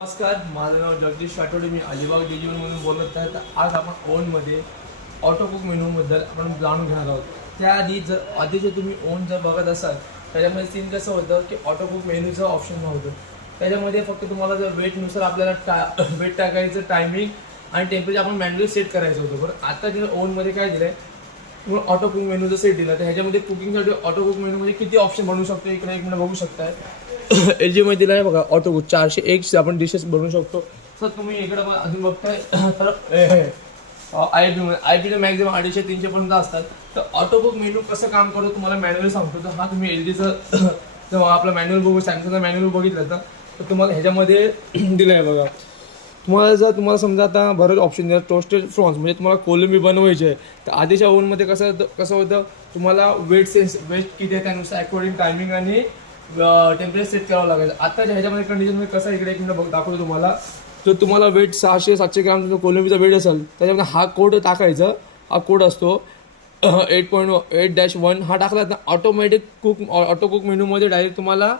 नमस्कार, माझं नाव जगदीश आठवडे. मी अलिबाग डिजिटलमधून बोलत आहे. तर आज आपण ओव्हनमध्ये ऑटो कुक मेनूबद्दल आपण जाणून घेणार आहोत. त्याआधी आधीचे तुम्ही ओव्हन जर बघत असाल त्याच्यामध्ये सीन कसं होतं की ऑटो कुक मेनूचं ऑप्शन नव्हतं. त्याच्यामध्ये फक्त तुम्हाला जर वेटनुसार आपल्याला वेट टाकायचं, टायमिंग आणि टेम्परेचर आपण मॅन्युअली सेट करायचं होतं. बरं, आता जे ओव्हनमध्ये काय दिलं आहे, तुम्हाला ऑटो कुक मेनूचं सेट दिलं. तर ह्याच्यामध्ये कुकिंगसाठी ऑटो कुक मेनूमध्ये किती ऑप्शन बनवू शकतो इकडे एक मिनिट बघू शकताय. एल जीमध्ये दिलं आहे बघा ऑटो कुक 401 आपण डिशेस बनवू शकतो. सर तुम्ही इकडे अजून बघताय तर आय पीचं मॅक्झिमम 250-300 पर्यंत असतात. तर ऑटो कुक मेनू कसं काम करतो तुम्हाला मॅन्युअली सांगतो. तर हा तुम्ही एल जीचं जेव्हा आपलं मॅन्युअल बघू, सॅमसंगचा मॅन्युअल बघितलं तर तुम्हाला ह्याच्यामध्ये दिलं आहे बघा. तुम्हाला समजा आता बरेच ऑप्शन दिलं. टोस्टेड फ्रॉन्स म्हणजे तुम्हाला कोलंबी बनवायची आहे. तर आधीच्या ओव्हनमध्ये कसं होतं, तुम्हाला वेट किती आहे त्यानुसार अकॉर्डिंग टायमिंग आणि टेम्परेचर सेट करावं लागायचं. आताच्या ह्याच्यामध्ये कंडिशनमध्ये कसं इकडे एक मिनिट दाखवतो तुम्हाला. तर तुम्हाला वेट 600-700 ग्राम तुमचा कोलंबीचा वेट असेल त्याच्यामध्ये हा कोड टाकायचा. हा कोड असतो 8.8-1. हा टाकला तर ऑटो कुक मेनूमध्ये डायरेक्ट तुम्हाला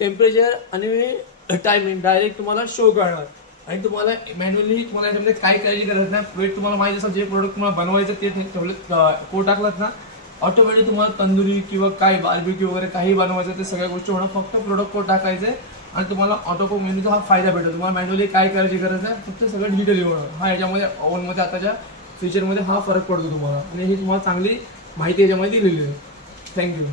टेम्परेचर आणि टायमिंग डायरेक्ट तुम्हाला शो करणार. आणि तुम्हाला मॅन्युअली तुम्हाला याच्यामध्ये काय करायची गरज नाही. वेट तुम्हाला माहिती असेल, जे प्रोडक्ट तुम्हाला बनवायचं ते कोड टाकलात ना, ऑटोमॅटिक तुम्हाला तंदुरी किंवा काय बार्बिक्यू वगैरे काही बनवायचं ते सगळ्या गोष्टी होणार. फक्त प्रोडक्ट कोड टाकायचे आणि तुम्हाला ऑटो कुक मेनूचा हा फायदा भेटतो. तुम्हाला मॅन्युअली काय करायची गरज आहे, फक्त सगळं डिजिटली होणार. हा याच्यामध्ये ओव्हनमध्ये आताच्या फीचरमध्ये हा फरक पडतो तुम्हाला. आणि ही तुम्हाला चांगली माहिती याच्यामध्ये दिलेली आहे. थँक्यू.